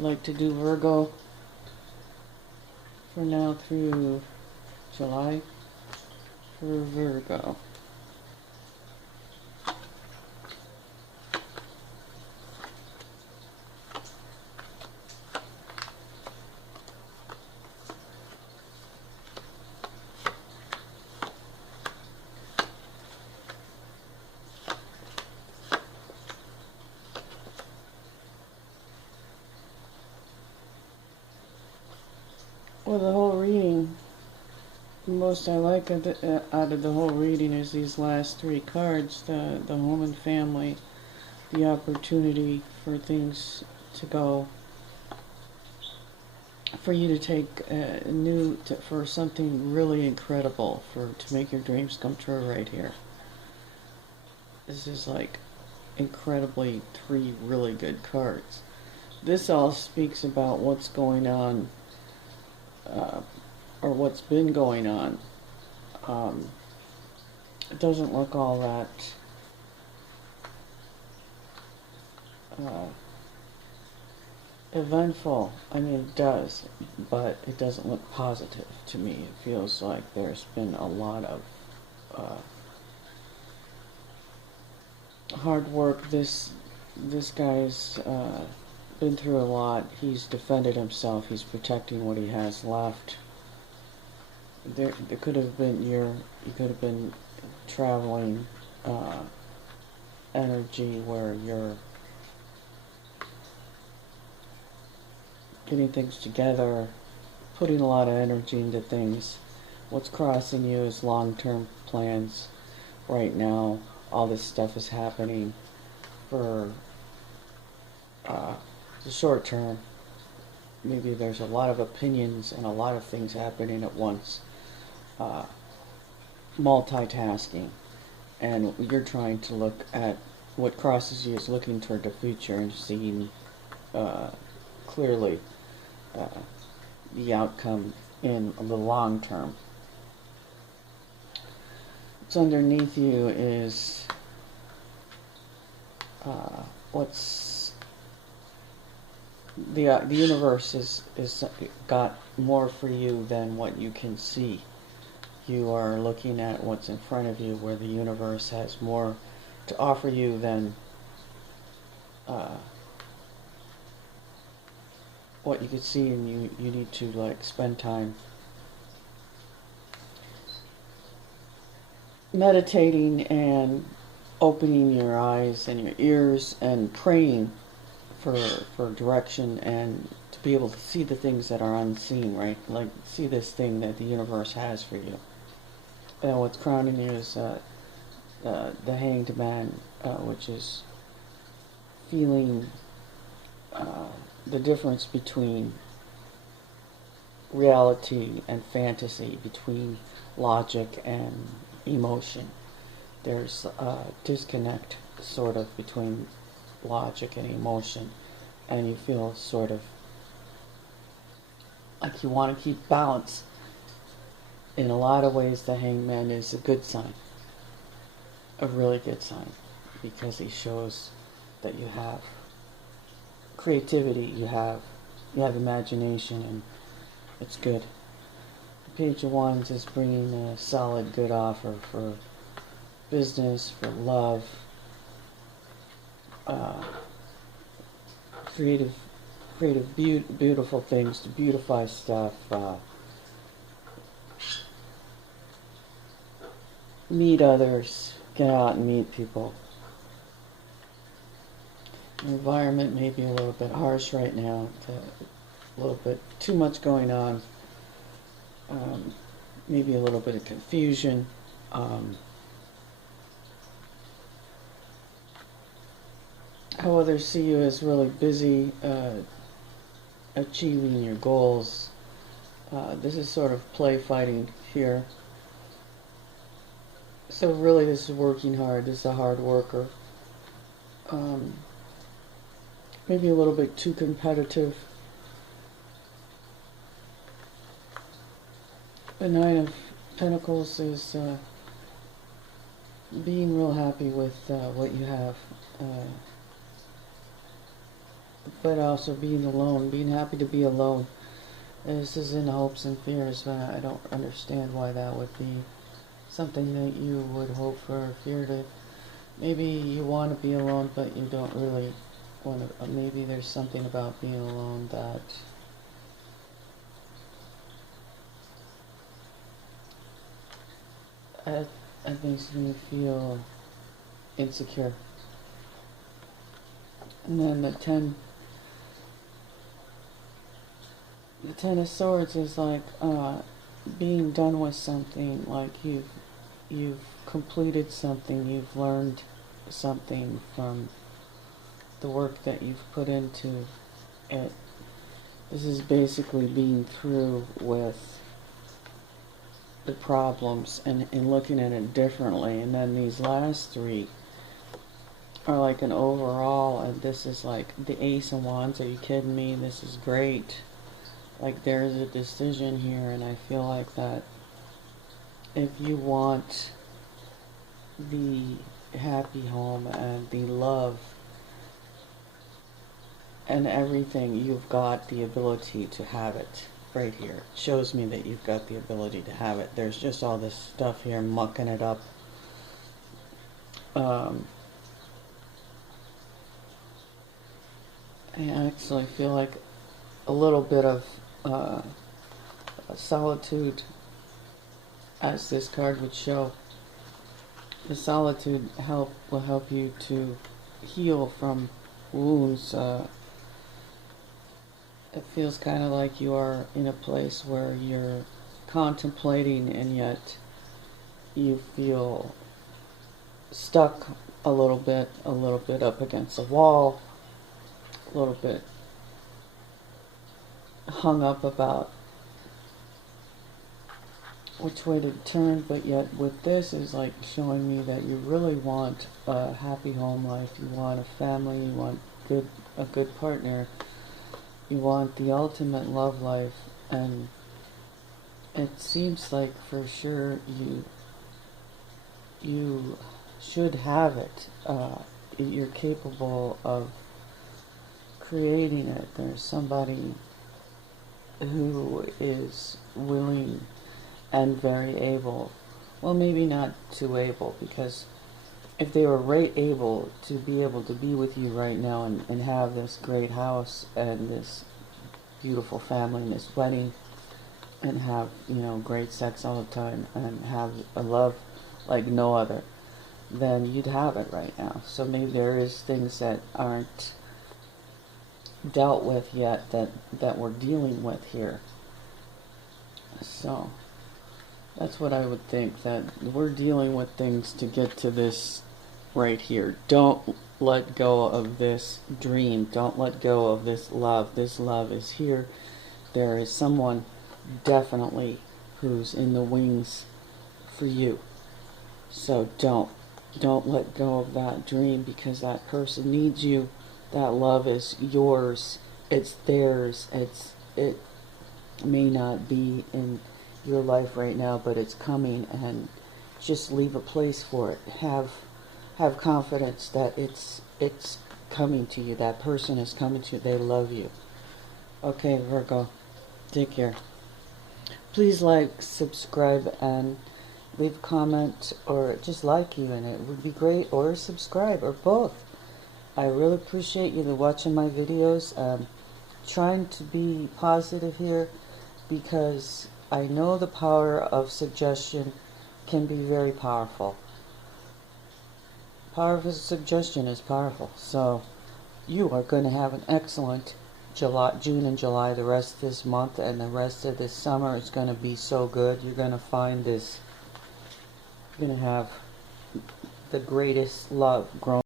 like to do Virgo for now through July for Virgo. Well, the whole reading, the most I like out of the whole reading is these last three cards, the home and family, the opportunity for things to go, for you to take for something really incredible, to make your dreams come true right here. This is like incredibly three really good cards. This all speaks about what's going on, or what's been going on. It doesn't look all that eventful. I mean, it does, but it doesn't look positive to me. It feels like there's been a lot of hard work. This guy's been through a lot. He's defended himself. He's protecting what he has left. There could have been you could have been traveling energy where you're getting things together, putting a lot of energy into things. What's crossing you is long-term plans. Right now, all this stuff is happening for the short term. Maybe there's a lot of opinions and a lot of things happening at once. Multitasking, and you're trying to look at what crosses you is looking toward the future and seeing clearly the outcome in the long term. What's underneath you is what's the universe is got more for you than what you can see. You are looking at what's in front of you, where the universe has more to offer you than what you could see, and you need to like spend time meditating and opening your eyes and your ears and praying for direction and to be able to see the things that are unseen, right? Like see this thing that the universe has for you. And what's crowning you is the Hanged Man, which is feeling the difference between reality and fantasy, between logic and emotion. There's a disconnect sort of between logic and emotion, and you feel sort of like you want to keep balance. In a lot of ways, the Hanged Man is a good sign, a really good sign, because he shows that you have creativity, you have imagination, and it's good. The Page of Wands is bringing a solid, good offer for business, for love, creative, beautiful things to beautify stuff. Meet others, get out and meet people. The environment may be a little bit harsh right now, a little bit too much going on, maybe a little bit of confusion. How others see you as really busy achieving your goals. This is sort of play fighting here. So really this is working hard. This is a hard worker. Maybe a little bit too competitive. The Nine of Pentacles is being real happy with what you have. but also being alone, being happy to be alone. This is in hopes and fears, but I don't understand why that would be something that you would hope for or fear to. Maybe you want to be alone, but you don't really want to. Maybe there's something about being alone that makes me feel insecure. And then the Ten of Swords is like being done with something, like you've completed something, you've learned something from the work that you've put into it. This is basically being through with the problems and looking at it differently. And then these last three are like an overall, and this is like the Ace of Wands. Are you kidding me? This is great. Like there's a decision here, and I feel like that if you want the happy home and the love and everything, you've got the ability to have it right here. It shows me that you've got the ability to have it. There's just all this stuff here mucking it up. I actually feel like a little bit of solitude, as this card would show. The solitude will help you to heal from wounds. It feels kind of like you are in a place where you're contemplating, and yet you feel stuck a little bit up against a wall, a little bit hung up about which way to turn, but yet with this is like showing me that you really want a happy home life, you want a family, you want a good partner, you want the ultimate love life, and it seems like for sure you should have it. You're capable of creating it. There's somebody who is willing and very able. Well, maybe not too able, because if they were able to be with you right now and have this great house and this beautiful family and this wedding and have, great sex all the time and have a love like no other, then you'd have it right now. So maybe there is things that aren't dealt with yet that we're dealing with here. So that's what I would think, that we're dealing with things to get to this right here. Don't let go of this dream. Don't let go of this love. This love is here. There is someone definitely who's in the wings for you. So don't let go of that dream, because that person needs you. That love is yours. It's theirs. It may not be in your life right now, but it's coming, and just leave a place for it. Have confidence that it's coming to you. That person is coming to you. They love you. Okay, Virgo, take care. Please like, subscribe, and leave a comment, or just like even. It would be great, or subscribe, or both. I really appreciate you watching my videos. Trying to be positive here, because I know the power of suggestion can be very powerful. Power of suggestion is powerful. So you are going to have an excellent June and July, the rest of this month, and the rest of this summer is going to be so good. You're going to find this, you're going to have the greatest love growing.